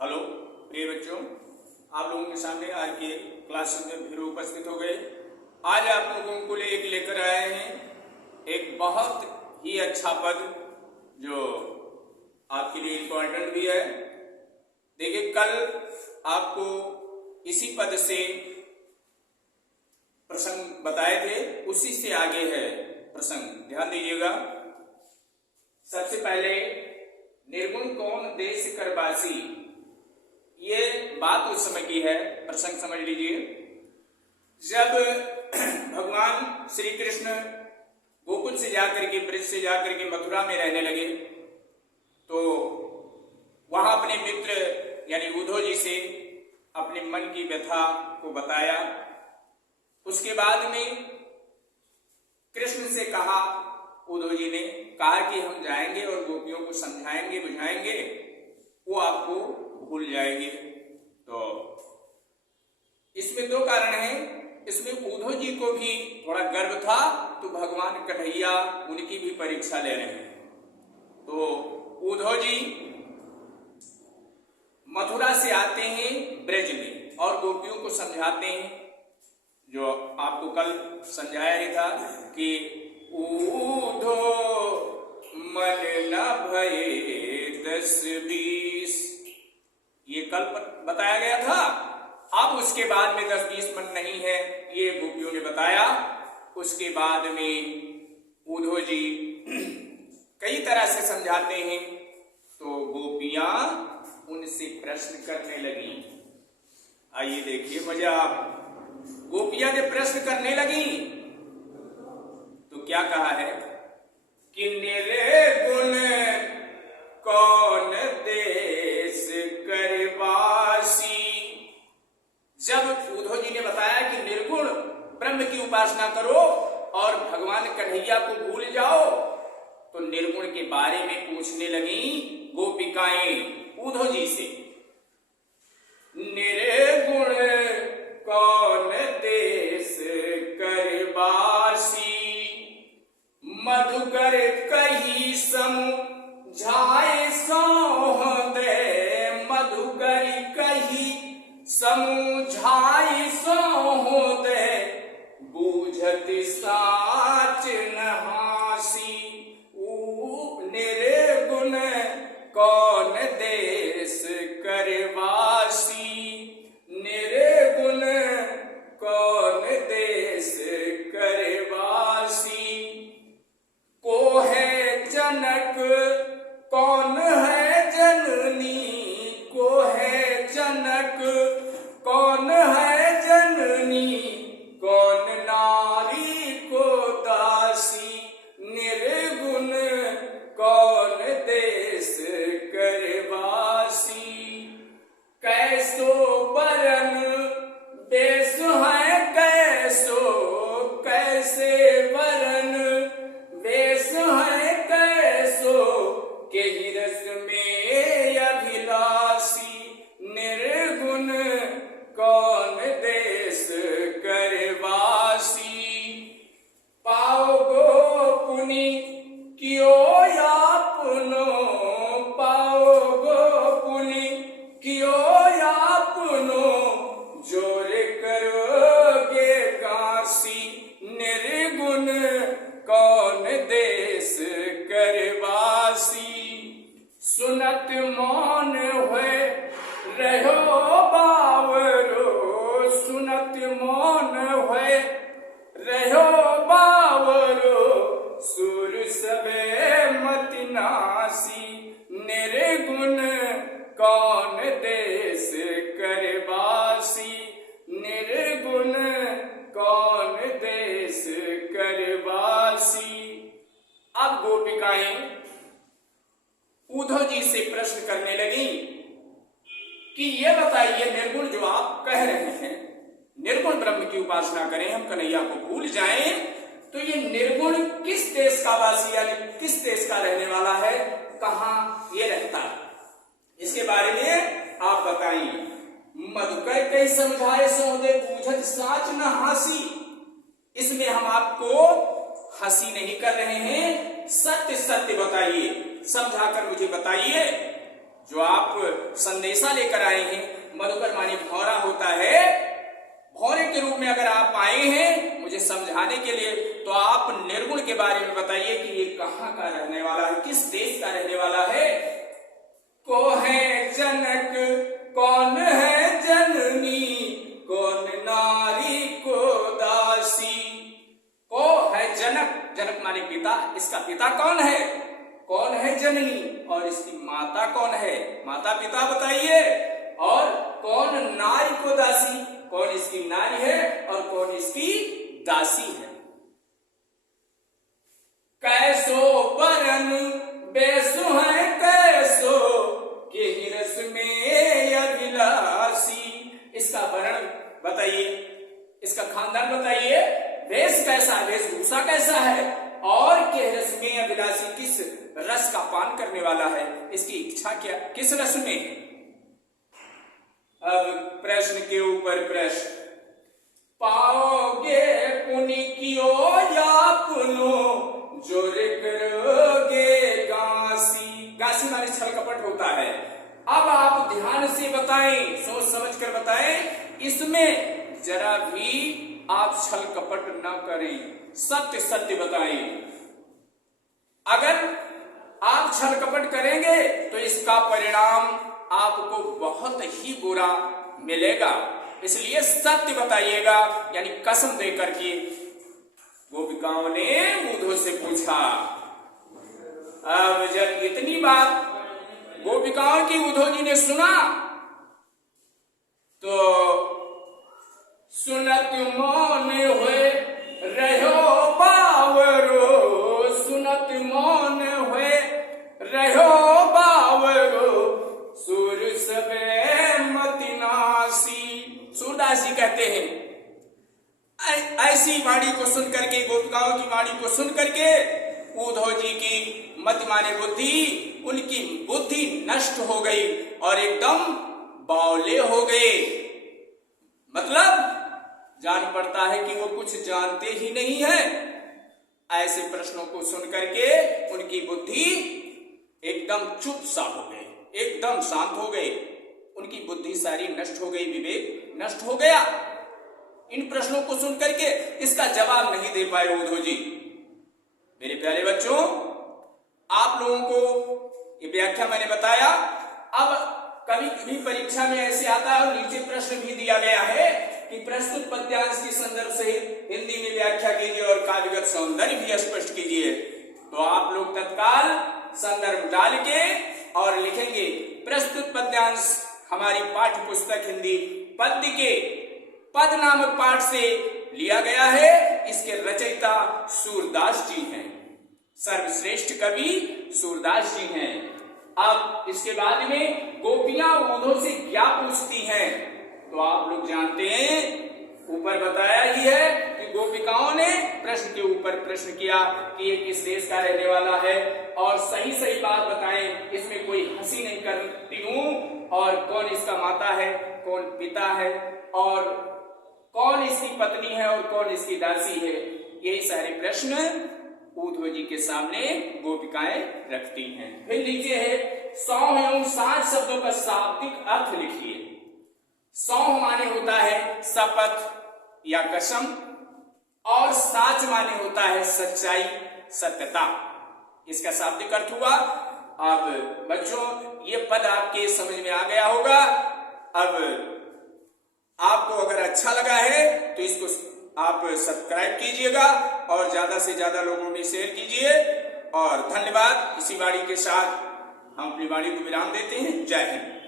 Hello प्रिय बच्चों, आप लोगों के सामने आज के क्लास में फिर उपस्थित हो गए। आज आप लोगों को लेकर आए हैं एक बहुत ही अच्छा पद जो आपके लिए इम्पोर्टेंट भी है। देखिए, कल आपको इसी पद से प्रसंग बताए थे, उसी से आगे है प्रसंग, ध्यान दीजिएगा। सबसे पहले निर्गुण कौन देश करवासी, ये बात उस समय की है, प्रसंग समझ लीजिए। जब भगवान श्री कृष्ण गोकुल से जाकर के, ब्रज से जाकर के मथुरा में रहने लगे, तो वहां अपने मित्र यानी उद्धव जी से अपने मन की व्यथा को बताया। उसके बाद में कृष्ण से कहा, उद्धव जी ने कहा कि हम जाएंगे और गोपियों को समझाएंगे, बुझाएंगे, वो आपको भूल जाएंगे। तो इसमें दो कारण हैं। इसमें उद्धव जी को भी थोड़ा गर्व था, तो भगवान कन्हैया उनकी भी परीक्षा ले रहे हैं। तो उद्धव जी मथुरा से आते हैं ब्रज में और गोपियों को समझाते हैं, जो आपको कल समझाया ही था कि उद्धव मन न भये 10-20, ये कल बताया गया था। अब उसके बाद में 10-20 मन नहीं है, ये गोपियों ने बताया। उसके बाद में उद्धव जी कई तरह से समझाते हैं, तो गोपियां उनसे प्रश्न करने लगी। आइए देखिए मजा। गोपियां ने प्रश्न करने लगी तो क्या कहा है कि निर्गुण कौन देश करवासी। जब उद्धव जी ने बताया कि निर्गुण ब्रह्म की उपासना करो और भगवान कन्हैया को भूल जाओ, तो निर्गुण के बारे में पूछने लगी गोपिकाएं उद्धव जी से। निर्गुण कौन देश करवासी, मधुकर कही समझाए सौहदे, मधुकर कही समझाए सौहदे, बूझत साच नहासी। निर्गुण कौन देश करवासी, निर्गुण कौन देश करवासी। को है जनक कौन है जननी, को है जनक कौन है जननी, कौन नारी को दासी। निर्गुण कौन देश करवासी, कैसो बरन देश है कैसो, कैसे बरन वेश है कैसो, के रस में अभिलाषी। निर्गुण कौन देश करवासी, पाओ गो पुनि कियो आपनो, पाओ गो पुनि कियो आपनो, जोर करोगे काशी। निर्गुण कौन देश करवासी, सुनत मौन हुए रहो बावरो, सुनत मौन हुए रहो बावरो, सुर सबे मति नासी। निर्गुण कौन देश करवासी, निर्गुण कौन देश करवासी। अब गोपिकाएं उद्धव जी से प्रश्न करने लगी कि ये बताइए, निर्गुण जो आप कह रहे हैं, निर्गुण ब्रह्म की उपासना करें, हम कन्हैया को भूल जाएं, तो ये निर्गुण किस देश का वासी यानी किस देश का रहने वाला है, कहां ये रहता है, इसके बारे में आप बताइए। मधुकर कई समझाए सौदे, बूझत साच न हासी। इसमें हम आपको हंसी नहीं कर रहे हैं, सत्य सत्य बताइए, समझाकर मुझे बताइए जो आप संदेशा लेकर आए हैं, मधुकर माने भौरा होता है, भौरे के रूप में अगर आप आए हैं मुझे समझाने के लिए, तो आप निर्गुण के बारे में बताइए कि ये कहाँ का रहने वाला है, किस देश का रहने वाला है। को है जनक, कौन है जननी, कौन नारी को दासी। को है जनक, जनक माने पिता, इसका पिता कौन है, कौन है जननी, और इसकी माता कौन है, माता पिता बताइए। और कौन नारी को दासी, कौन इसकी नारी है और कौन इसकी दासी है। कैसो बरन बेसु है कैसो के हिरस में अभिलाषी। इसका वर्ण बताइए, इसका खानदान बताइए, वेश कैसा है, वेशभूषा कैसा है, और के रस में अभिलाषी, किस रस का पान करने वाला है, इसकी इच्छा क्या, किस रस में है। अब प्रश्न के ऊपर प्रश्न, पाओगे पुनि कियो या पुनो जोर करोगे गासी। गासी माने छल कपट होता है। अब आप ध्यान से बताएं, सोच समझ कर बताएं, इसमें जरा भी आप छल कपट न करें, सत्य सत्य बताएं। अगर आप छल कपट करेंगे तो इसका परिणाम आपको बहुत ही बुरा मिलेगा, इसलिए सत्य बताइएगा। यानी कसम देकर के गोपिकाओं ने उद्धव से पूछा। अब जब इतनी बात गोपिकाओं की उद्धव जी ने सुना तो सुनत मौन हुए रहो बावरो, सुनत मौन हुए रहो बावरो, सूर सबे मतिनासी। सूरदास जी कहते हैं ऐसी वाणी को सुन करके, गोपिकाओं की वाणी को सुन करके उद्धव जी की मति माने बुद्धि, उनकी बुद्धि नष्ट हो गई और एकदम बावले हो गए। मतलब जान पड़ता है कि वो कुछ जानते ही नहीं है। ऐसे प्रश्नों को सुन करके उनकी बुद्धि एकदम चुप सा हो गई, एकदम शांत हो गए, उनकी बुद्धि सारी नष्ट हो गई, विवेक नष्ट हो गया। इन प्रश्नों को सुन करके इसका जवाब नहीं दे पाए उद्धव जी। मेरे प्यारे बच्चों, आप लोगों को ये व्याख्या मैंने बताया। अब कभी कभी परीक्षा में ऐसे आता है और नीचे प्रश्न भी दिया गया है कि प्रस्तुत पद्यांश के संदर्भ से हिंदी में व्याख्या कीजिए और काव्यगत सौंदर्य भी स्पष्ट कीजिए। तो आप लोग तत्काल संदर्भ डाल के और लिखेंगे प्रस्तुत पद्यांश हमारी पाठ्य पुस्तक हिंदी पद्य के पद नामक पाठ से लिया गया है। इसके रचयिता सूरदास जी हैं, सर्वश्रेष्ठ कवि सूरदास जी हैं। अब इसके बाद में गोपियां उद्धव से क्या पूछती हैं, तो आप लोग जानते हैं, ऊपर बताया ही है कि गोपिकाओं ने प्रश्न के ऊपर प्रश्न किया कि ये किस देश का रहने वाला है, और सही सही बात बताएं, इसमें कोई हंसी नहीं करती हूं, और कौन इसका माता है, कौन पिता है, और कौन इसकी पत्नी है और कौन इसकी दासी है। यही सारे प्रश्न उद्धव जी के सामने गोपिकाएं रखती हैं। फिर नीचे है सौह एवं साँझ शब्दों का शाब्दिक अर्थ लिखिए। सौह माने होता है शपथ या कसम, और साच माने होता है सच्चाई, सत्यता। इसका शाब्दिक अर्थ हुआ। अब बच्चों ये पद आपके समझ में आ गया होगा। अब आपको अगर अच्छा लगा है तो इसको आप सब्सक्राइब कीजिएगा और ज्यादा से ज्यादा लोगों में शेयर कीजिए। और धन्यवाद। इसी वाणी के साथ हम अपनी वाणी को विराम देते हैं। जय हिंद।